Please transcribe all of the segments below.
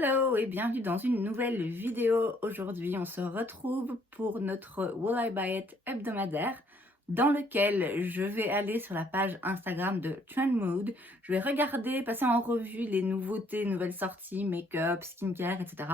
Hello et bienvenue dans une nouvelle vidéo. Aujourd'hui, on se retrouve pour notre Will I Buy It hebdomadaire dans lequel je vais aller sur la page Instagram de Trendmood. Je vais regarder, passer en revue les nouveautés, nouvelles sorties, make-up, skincare, etc.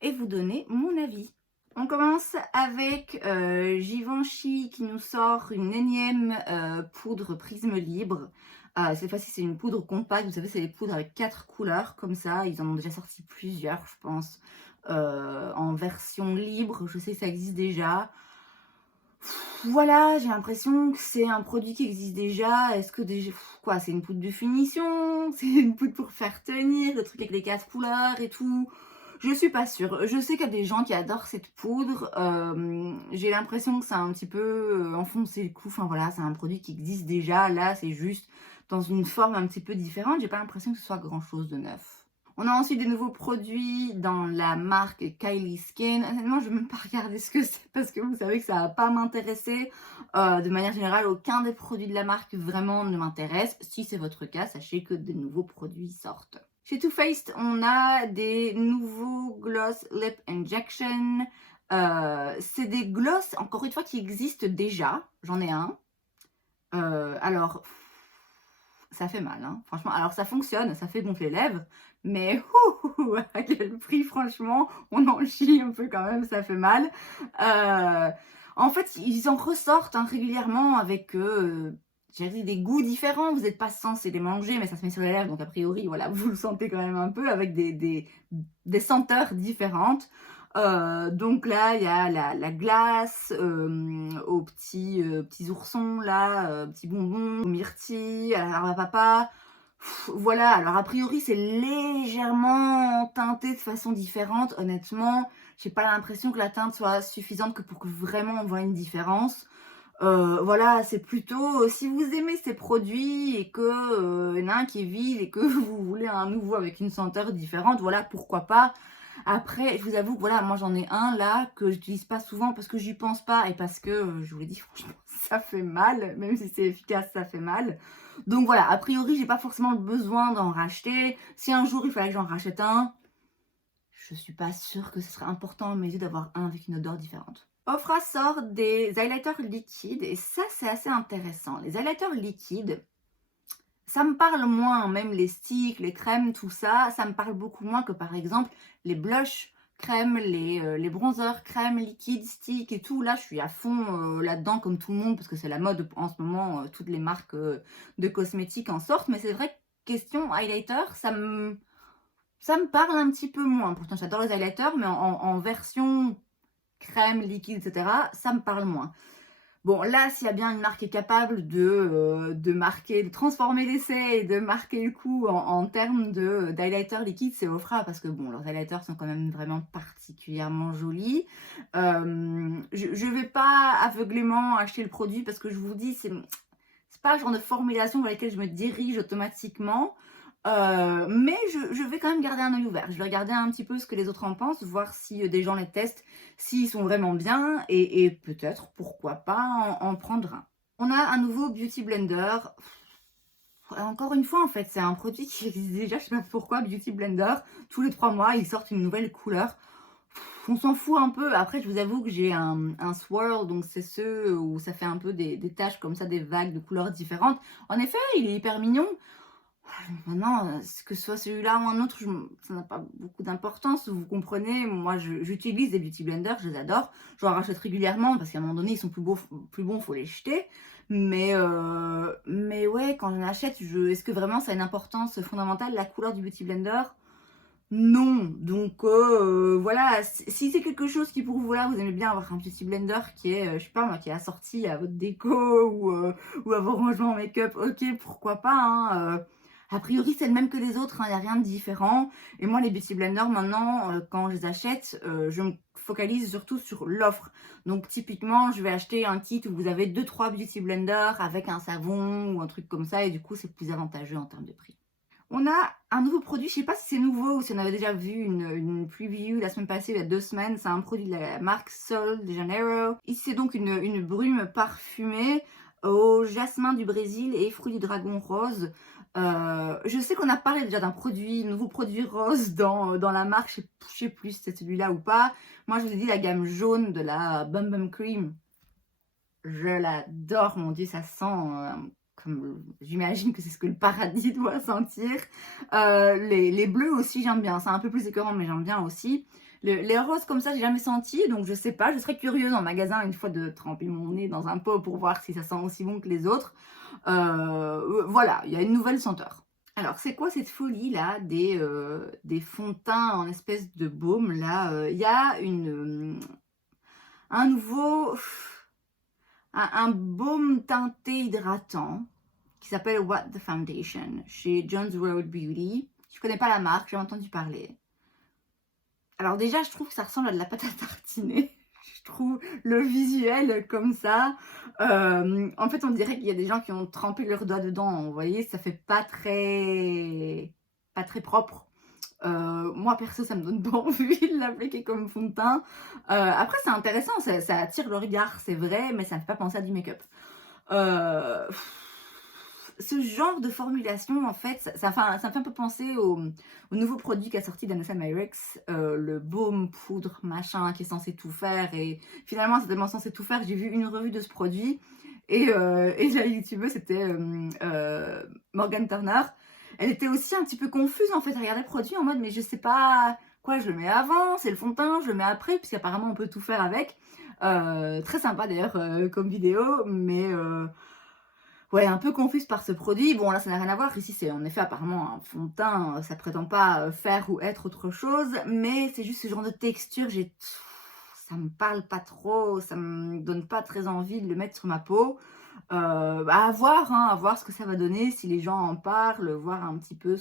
et vous donner mon avis. On commence avec Givenchy qui nous sort une énième poudre prisme libre. Cette fois-ci, c'est une poudre compacte. Vous savez, c'est des poudres avec 4 couleurs, comme ça. Ils en ont déjà sorti plusieurs, je pense, en version libre. Je sais que ça existe déjà. Voilà, j'ai l'impression que c'est un produit qui existe déjà. Est-ce que déjà... Quoi, c'est une poudre de finition? C'est une poudre pour faire tenir, le truc avec les 4 couleurs et tout? Je suis pas sûre. Je sais qu'il y a des gens qui adorent cette poudre. J'ai l'impression que ça a un petit peu enfoncé le cou. Enfin voilà, c'est un produit qui existe déjà. Là, c'est juste dans une forme un petit peu différente. J'ai pas l'impression que ce soit grand chose de neuf. On a ensuite des nouveaux produits dans la marque Kylie Skin. Honnêtement, je ne vais même pas regarder ce que c'est parce que vous savez que ça va pas m'intéresser. De manière générale, aucun des produits de la marque vraiment ne m'intéresse. Si c'est votre cas, sachez que de nouveaux produits sortent. Chez Too Faced, on a des nouveaux Gloss Lip Injection. C'est des gloss, encore une fois, qui existent déjà. J'en ai un. Alors, ça fait mal, hein, franchement. Alors, ça fonctionne, ça fait gonfler les lèvres. Mais à quel prix, franchement, on en chie un peu quand même, ça fait mal. En fait, ils en ressortent régulièrement avec des goûts différents. Vous n'êtes pas censé les manger, mais ça se met sur les lèvres, donc a priori, voilà, vous le sentez quand même un peu avec des senteurs différentes. Donc là, il y a la glace aux petits oursons, là, petits bonbons, aux myrtilles, à la barbe à papa. Voilà, alors a priori c'est légèrement teinté de façon différente. Honnêtement, j'ai pas l'impression que la teinte soit suffisante pour que vraiment on voit une différence. Voilà, c'est plutôt si vous aimez ces produits et que y en a un qui est vide et que vous voulez un nouveau avec une senteur différente, voilà, pourquoi pas. Après, je vous avoue que voilà, moi j'en ai un là que j'utilise pas souvent parce que j'y pense pas et parce que, je vous l'ai dit, franchement, ça fait mal, même si c'est efficace, ça fait mal. Donc voilà, a priori, j'ai pas forcément le besoin d'en racheter. Si un jour il fallait que j'en rachète un, je suis pas sûre que ce serait important à mes yeux d'avoir un avec une odeur différente. Ofra sort des highlighters liquides et ça c'est assez intéressant. Les highlighters liquides, ça me parle moins, même les sticks, les crèmes, tout ça, ça me parle beaucoup moins que par exemple les blushs crèmes, les bronzers crèmes, liquides, sticks et tout. Là, je suis à fond là-dedans comme tout le monde parce que c'est la mode en ce moment, toutes les marques de cosmétiques en sortent. Mais c'est vrai que question highlighter, ça me parle un petit peu moins. Pourtant, j'adore les highlighters, mais en version crème, liquide, etc., ça me parle moins. Bon, là, s'il y a bien une marque qui est capable de marquer, de transformer l'essai et de marquer le coup en termes d'highlighter liquide, c'est Ofra, parce que bon, leurs highlighters sont quand même vraiment particulièrement jolis. Je ne vais pas aveuglément acheter le produit parce que je vous dis, c'est pas le genre de formulation vers laquelle je me dirige automatiquement. Mais je vais quand même garder un œil ouvert. Je vais regarder un petit peu ce que les autres en pensent, voir si des gens les testent, s'ils sont vraiment bien et peut-être, pourquoi pas, en prendre un. On a un nouveau Beauty Blender. Encore une fois, en fait, c'est un produit qui existe déjà. Je sais pas pourquoi, Beauty Blender. Tous les 3 mois, ils sortent une nouvelle couleur. On s'en fout un peu. Après, je vous avoue que j'ai un swirl, donc c'est ceux où ça fait un peu des taches comme ça, des vagues de couleurs différentes. En effet, il est hyper mignon. Maintenant, que ce soit celui-là ou un autre, ça n'a pas beaucoup d'importance, vous comprenez. Moi, j'utilise des beauty blenders, je les adore. J'en rachète régulièrement parce qu'à un moment donné, ils sont plus bons, il faut les jeter. Mais ouais, quand j'en achète, est-ce que vraiment ça a une importance fondamentale, la couleur du beauty blender? Non. Donc voilà, si c'est quelque chose qui pour vous, là, vous aimez bien avoir un beauty blender qui est, je sais pas moi, qui est assorti à votre déco ou à vos rangements make-up, ok, pourquoi pas, hein. A priori, c'est le même que les autres, il n'y a rien de différent. Et moi, les beauty blenders, maintenant, quand je les achète, je me focalise surtout sur l'offre. Donc, typiquement, je vais acheter un kit où vous avez 2-3 beauty blenders avec un savon ou un truc comme ça. Et du coup, c'est plus avantageux en termes de prix. On a un nouveau produit, je ne sais pas si c'est nouveau ou si on avait déjà vu une preview la semaine passée, il y a 2 semaines. C'est un produit de la marque Sol de Janeiro. Ici, c'est donc une brume parfumée au jasmin du Brésil et fruits du dragon rose. Je sais qu'on a parlé déjà d'un produit, nouveau produit rose dans la marque, je sais plus si c'est celui-là ou pas. Moi, je vous ai dit la gamme jaune de la Bum Bum Cream. Je l'adore, mon Dieu, ça sent comme j'imagine que c'est ce que le paradis doit sentir. Les bleus aussi, j'aime bien. C'est un peu plus écœurant, mais j'aime bien aussi. Les roses comme ça, j'ai jamais senti, donc je sais pas. Je serais curieuse en magasin une fois de tremper mon nez dans un pot pour voir si ça sent aussi bon que les autres. Voilà, il y a une nouvelle senteur. Alors, c'est quoi cette folie là des fonds de teint en espèce de baume là? Il y a un nouveau un baume teinté hydratant qui s'appelle What the Foundation chez John's Road Beauty. Je connais pas la marque, j'ai entendu parler. Alors déjà, je trouve que ça ressemble à de la pâte à tartiner. Je trouve le visuel comme ça. En fait, on dirait qu'il y a des gens qui ont trempé leurs doigts dedans. Vous voyez, ça fait pas très propre. Moi, perso, ça me donne pas envie de l'appliquer comme fond de teint. Après, c'est intéressant, ça attire le regard, c'est vrai, mais ça ne fait pas penser à du make-up. Ce genre de formulation, en fait, ça me fait un peu penser au nouveau produit qu'a sorti Danessa Myricks, le baume poudre machin qui est censé tout faire. Et finalement, c'est tellement censé tout faire. J'ai vu une revue de ce produit et la youtubeuse, c'était Morgan Turner. Elle était aussi un petit peu confuse en fait, elle regardait le produit en mode mais je sais pas quoi, je le mets avant, c'est le fond de teint, je le mets après, puisqu'apparemment on peut tout faire avec. Très sympa d'ailleurs comme vidéo, mais ouais, un peu confuse par ce produit. Bon, là, ça n'a rien à voir. Ici, c'est en effet apparemment un fond de teint. Ça prétend pas faire ou être autre chose. Mais c'est juste ce genre de texture. Ça me parle pas trop. Ça me donne pas très envie de le mettre sur ma peau. À voir, hein, à voir ce que ça va donner. Si les gens en parlent, voir un petit peu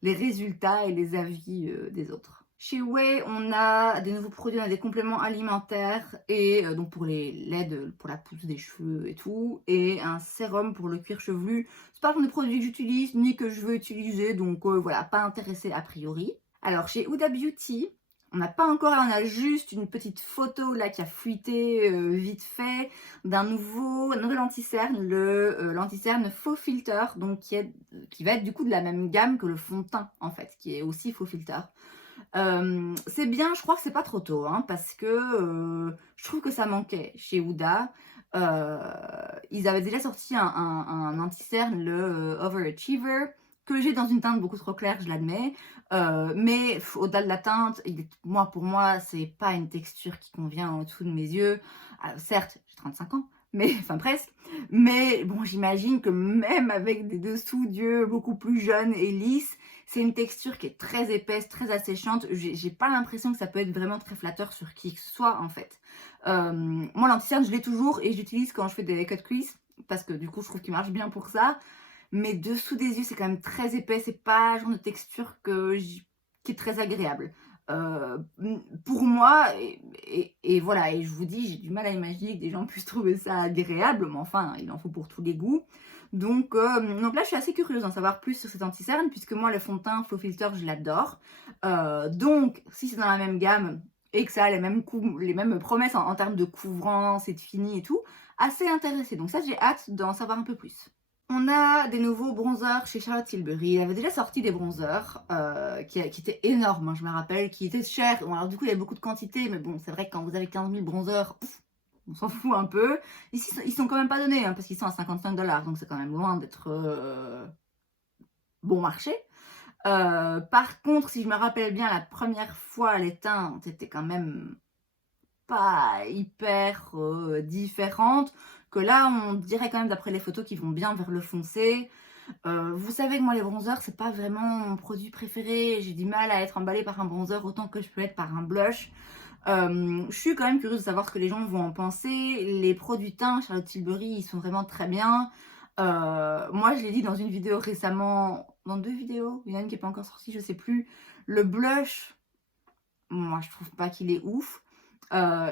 les résultats et les avis des autres. Chez Ouai, on a des nouveaux produits, on a des compléments alimentaires et donc pour les LED, pour la pousse des cheveux et tout, et un sérum pour le cuir chevelu. C'est pas un produit que j'utilise ni que je veux utiliser, donc voilà, pas intéressé a priori. Alors chez Huda Beauty, on n'a pas encore, on a juste une petite photo là qui a fuité vite fait d'un nouvel anti-cerne, l'anti-cerne Faux Filter, donc qui va être du coup de la même gamme que le fond de teint en fait, qui est aussi Faux Filter. C'est bien, je crois que c'est pas trop tôt, hein, parce que je trouve que ça manquait chez Huda. Ils avaient déjà sorti un anti-cerne, le Overachiever, que j'ai dans une teinte beaucoup trop claire, je l'admets. Mais au-delà de la teinte, pour moi, c'est pas une texture qui convient en dessous de mes yeux. Alors, certes, j'ai 35 ans, mais enfin presque. Mais bon, j'imagine que même avec des dessous d'yeux beaucoup plus jeunes et lisses, c'est une texture qui est très épaisse, très asséchante. J'ai pas l'impression que ça peut être vraiment très flatteur sur qui que ce soit en fait. Moi, l'anti-cerne, je l'ai toujours et j'utilise quand je fais des cut crease parce que du coup, je trouve qu'il marche bien pour ça. Mais dessous des yeux, c'est quand même très épais. C'est pas le genre de texture qui est très agréable. Pour moi, et voilà, et je vous dis, j'ai du mal à imaginer que des gens puissent trouver ça agréable, mais enfin, il en faut pour tous les goûts. Donc là, je suis assez curieuse d'en savoir plus sur cet anti-cerne, puisque moi, le fond de teint Faux Filter, je l'adore. Donc, si c'est dans la même gamme et que ça a les mêmes promesses en termes de couvrance et de fini et tout, assez intéressée. Donc ça, j'ai hâte d'en savoir un peu plus. On a des nouveaux bronzers chez Charlotte Tilbury. Elle avait déjà sorti des bronzers qui étaient énormes, hein, je me rappelle, qui étaient chers. Bon, alors du coup, il y avait beaucoup de quantité, mais bon, c'est vrai que quand vous avez 15 000 bronzers, on s'en fout un peu. Ici, ils sont quand même pas donnés, hein, parce qu'ils sont à 55 $, donc c'est quand même loin d'être bon marché. Par contre, si je me rappelle bien, la première fois, les teintes étaient quand même pas hyper différentes. Que là, on dirait quand même, d'après les photos, qu'ils vont bien vers le foncé. Vous savez que moi, les bronzers, c'est pas vraiment mon produit préféré. J'ai du mal à être emballée par un bronzer autant que je peux être par un blush. Je suis quand même curieuse de savoir ce que les gens vont en penser. Les produits teints Charlotte Tilbury, ils sont vraiment très bien. Moi, je l'ai dit dans une vidéo récemment, dans 2 vidéos, il y en a une qui n'est pas encore sortie, je sais plus. Le blush, moi, je trouve pas qu'il est ouf.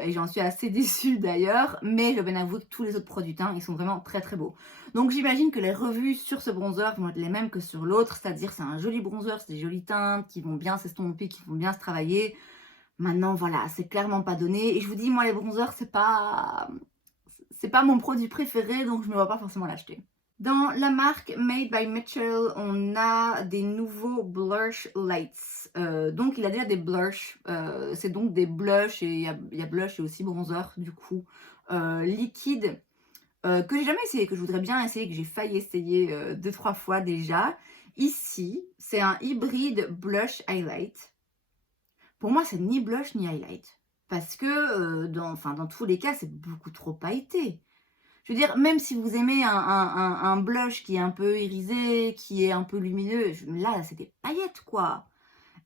Et j'en suis assez déçue d'ailleurs, mais je dois bien avouer que tous les autres produits teints, ils sont vraiment très très beaux. Donc j'imagine que les revues sur ce bronzer vont être les mêmes que sur l'autre, c'est-à-dire c'est un joli bronzer, c'est des jolies teintes qui vont bien s'estomper, qui vont bien se travailler. Maintenant voilà, c'est clairement pas donné, et je vous dis, moi les bronzers, c'est pas mon produit préféré, donc je ne me vois pas forcément l'acheter. Dans la marque Made by Mitchell, on a des nouveaux blush lights. Donc il a déjà des blushs, c'est donc des blushs et il y a blush et aussi bronzer du coup, liquide, que j'ai jamais essayé, que je voudrais bien essayer, que j'ai failli essayer 2-3 fois déjà. Ici, c'est un hybride blush highlight. Pour moi, c'est ni blush ni highlight. Parce que dans tous les cas, c'est beaucoup trop pailleté. Je veux dire, même si vous aimez un blush qui est un peu irisé, qui est un peu lumineux, là, c'est des paillettes, quoi.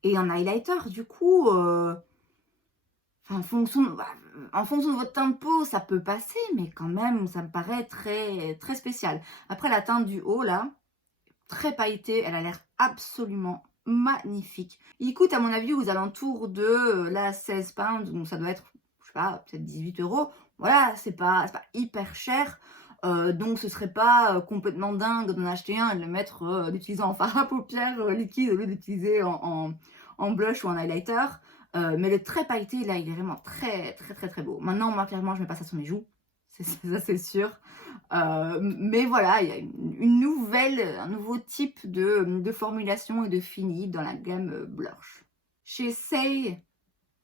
Et un highlighter, du coup, en fonction de votre teint de peau, ça peut passer, mais quand même, ça me paraît très, très spécial. Après, la teinte du haut, là, très pailletée, elle a l'air absolument magnifique. Il coûte, à mon avis, aux alentours de, là, 16 pounds, donc ça doit être, je sais pas, peut-être 18 euros. Voilà, c'est pas hyper cher. Donc ce serait pas complètement dingue d'en acheter un et de le mettre, d'utiliser en fard à paupières liquide au lieu d'utiliser en blush ou en highlighter. Mais le trait pailleté, là, il est vraiment très, très, très, très beau. Maintenant, moi, clairement, je mets pas ça sur mes joues. Ça, c'est sûr. Mais voilà, il y a un nouveau type de formulation et de fini dans la gamme blush. Chez Say,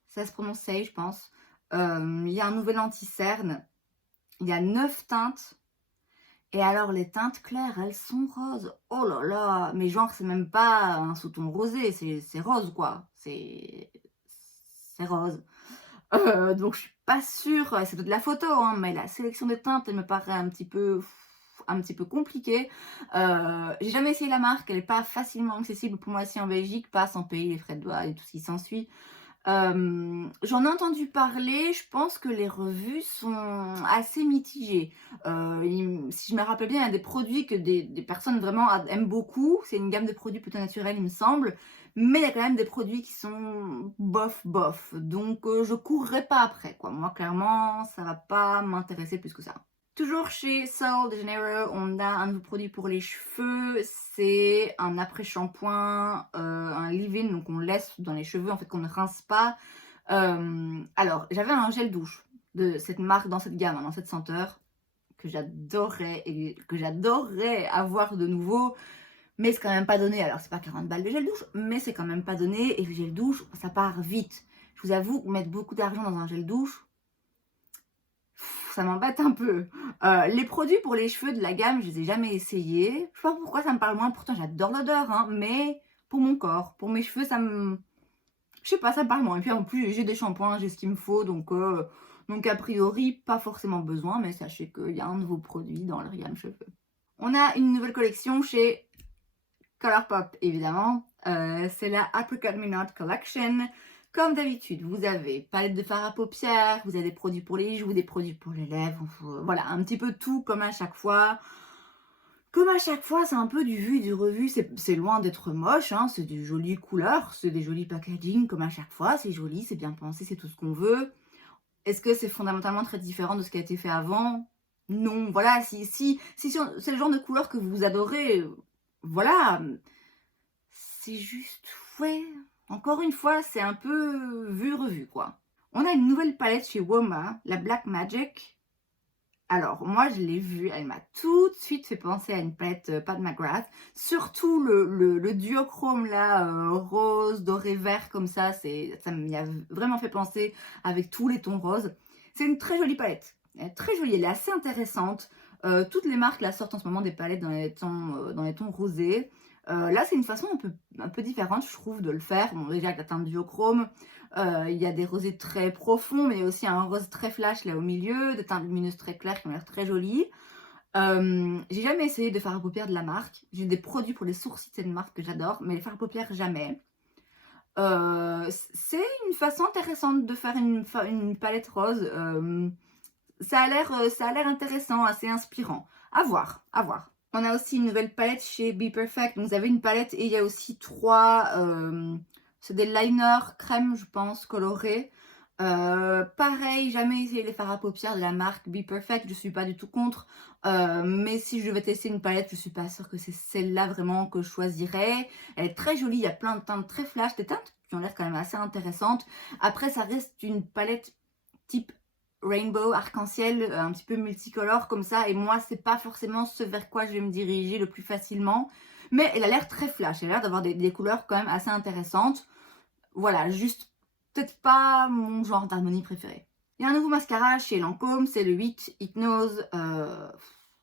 ça se prononce Say, je pense, il y a un nouvel anti-cerne. Il y a 9 teintes. Et alors, les teintes claires, elles sont roses. Oh là là, mais genre, c'est même pas un sous-ton rosé, c'est rose, quoi. C'est rose. Donc, je suis pas sûre, c'est de la photo, hein, mais la sélection des teintes, elle me paraît un petit peu compliquée. J'ai jamais essayé la marque, elle n'est pas facilement accessible pour moi ici en Belgique, pas sans payer les frais de douane et tout ce qui s'ensuit. J'en ai entendu parler, je pense que les revues sont assez mitigées. Si je me rappelle bien, il y a des produits que des personnes vraiment aiment beaucoup. C'est une gamme de produits plutôt naturels, il me semble. Mais il y a quand même des produits qui sont bof, bof. Donc, je courrai pas après, quoi. Moi, clairement, ça va pas m'intéresser plus que ça. Toujours chez Sol de Janeiro, on a un nouveau produit pour les cheveux. C'est un après-shampoing, un leave-in, donc on laisse dans les cheveux, en fait, qu'on ne rince pas. Alors, j'avais un gel douche de cette marque, dans cette gamme, hein, dans cette senteur, que j'adorais et que j'adorerais avoir de nouveau. Mais c'est quand même pas donné. Alors, c'est pas 40 balles de gel douche, mais c'est quand même pas donné. Et le gel douche, ça part vite. Je vous avoue, mettre beaucoup d'argent dans un gel douche, ça m'embête un peu. Les produits pour les cheveux de la gamme, je les ai jamais essayés. Je sais pas pourquoi ça me parle moins. Pourtant, j'adore l'odeur, hein, mais pour mon corps, pour mes cheveux, je sais pas, ça me parle moins. Et puis en plus, j'ai des shampoings, j'ai ce qu'il me faut. Donc a priori, pas forcément besoin. Mais sachez qu'il y a un nouveau produit dans leur gamme cheveux. On a une nouvelle collection chez Colourpop, évidemment. C'est la Apricot Minot Collection. Comme d'habitude, vous avez palette de fard à paupières, vous avez des produits pour les joues, des produits pour les lèvres, voilà, un petit peu tout comme à chaque fois. Comme à chaque fois, c'est un peu du vu et du revu, c'est loin d'être moche, hein, c'est des jolies couleurs, c'est des jolis packaging comme à chaque fois, c'est joli, c'est bien pensé, c'est tout ce qu'on veut. Est-ce que c'est fondamentalement très différent de ce qui a été fait avant? Non, voilà, si c'est le genre de couleur que vous adorez, voilà, c'est juste, ouais, encore une fois, c'est un peu vu-revu, quoi. On a une nouvelle palette chez Woma, la Black Magic. Alors, moi, je l'ai vue, elle m'a tout de suite fait penser à une palette Pat McGrath. Surtout le duochrome, là, rose, doré, vert, comme ça m'y a vraiment fait penser avec tous les tons roses. C'est une très jolie palette. Elle est très jolie, elle est assez intéressante. Toutes les marques là sortent en ce moment des palettes dans les tons rosés. Là, c'est une façon un peu différente, je trouve, de le faire. Bon, déjà, avec la teinte duochrome, il y a des rosés très profonds, mais aussi un rose très flash là au milieu, des teintes lumineuses très claires qui ont l'air très jolies. J'ai jamais essayé de fard à paupières de la marque. J'ai des produits pour les sourcils de cette marque que j'adore, mais les fards à paupières, jamais. C'est une façon intéressante de faire une palette rose. Ça a l'air intéressant, assez inspirant. À voir, à voir. On a aussi une nouvelle palette chez Be Perfect. Donc, vous avez une palette et il y a aussi 3... c'est des liners crème, je pense, colorés. Pareil, jamais essayé les fards à paupières de la marque Be Perfect. Je suis pas du tout contre. Mais si je vais tester une palette, je suis pas sûre que c'est celle-là vraiment que je choisirais. Elle est très jolie. Il y a plein de teintes très flash. Des teintes qui ont l'air quand même assez intéressantes. Après, ça reste une palette type rainbow, arc-en-ciel, un petit peu multicolore comme ça. Et moi, c'est pas forcément ce vers quoi je vais me diriger le plus facilement. Mais elle a l'air très flash, elle a l'air d'avoir des couleurs quand même assez intéressantes. Voilà, juste peut-être pas mon genre d'harmonie préféré. Il y a un nouveau mascara chez Lancôme, c'est le 8 Hypnose.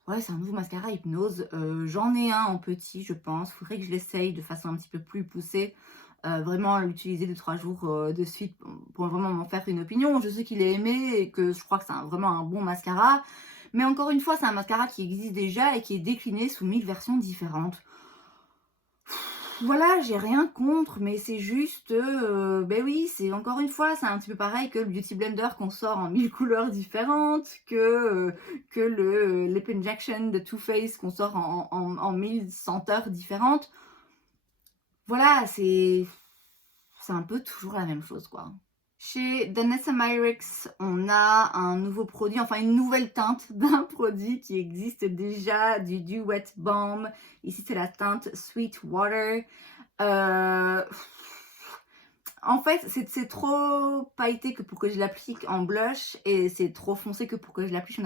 Ouais, c'est un nouveau mascara Hypnose. J'en ai un en petit, je pense. Faudrait que je l'essaye de façon un petit peu plus poussée. Vraiment l'utiliser 2-3 jours de suite pour vraiment m'en faire une opinion. Je sais qu'il est aimé et que je crois que c'est vraiment un bon mascara. Mais encore une fois, c'est un mascara qui existe déjà et qui est décliné sous 1000 versions différentes. Voilà, j'ai rien contre, mais c'est juste, ben oui, c'est encore une fois, c'est un petit peu pareil que le Beauty Blender qu'on sort en 1000 couleurs différentes, que le Lip Injection de Too Faced qu'on sort en 1000 senteurs différentes. Voilà, c'est un peu toujours la même chose, quoi. Chez Danessa Myricks, on a un nouveau produit, enfin une nouvelle teinte d'un produit qui existe déjà, du Dew Wet Balm. Ici, c'est la teinte Sweet Water. En fait, c'est trop pailleté que pour que je l'applique en blush et c'est trop foncé que pour que je l'applique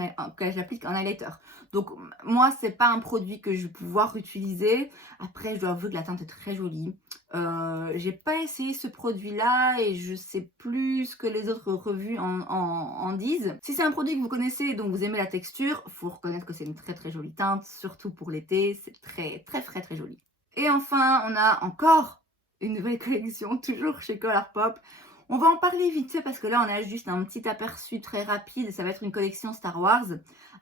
en highlighter. Donc moi, c'est pas un produit que je vais pouvoir utiliser. Après, je dois avouer que la teinte est très jolie. J'ai pas essayé ce produit-là et je sais plus ce que les autres revues en disent. Si c'est un produit que vous connaissez et dont vous aimez la texture, faut reconnaître que c'est une très très jolie teinte, surtout pour l'été. C'est très très très très joli. Et enfin, on a encore une nouvelle collection, toujours chez Colourpop. On va en parler vite fait parce que là, on a juste un petit aperçu très rapide. Ça va être une collection Star Wars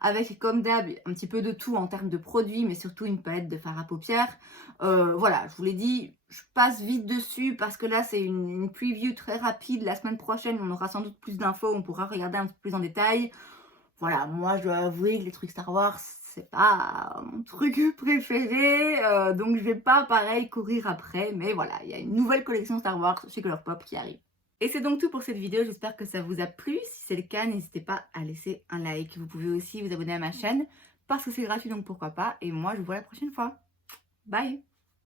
avec, comme d'hab, un petit peu de tout en termes de produits, mais surtout une palette de fard à paupières. Voilà, je vous l'ai dit, je passe vite dessus parce que là, c'est une preview très rapide. La semaine prochaine, on aura sans doute plus d'infos. On pourra regarder un peu plus en détail. Voilà, moi, je dois avouer que les trucs Star Wars, c'est pas mon truc préféré, donc je vais pas pareil courir après, mais voilà, il y a une nouvelle collection Star Wars chez Colourpop qui arrive. Et c'est donc tout pour cette vidéo, j'espère que ça vous a plu. Si c'est le cas, n'hésitez pas à laisser un like. Vous pouvez aussi vous abonner à ma chaîne parce que c'est gratuit, donc pourquoi pas. Et moi, je vous vois la prochaine fois. Bye!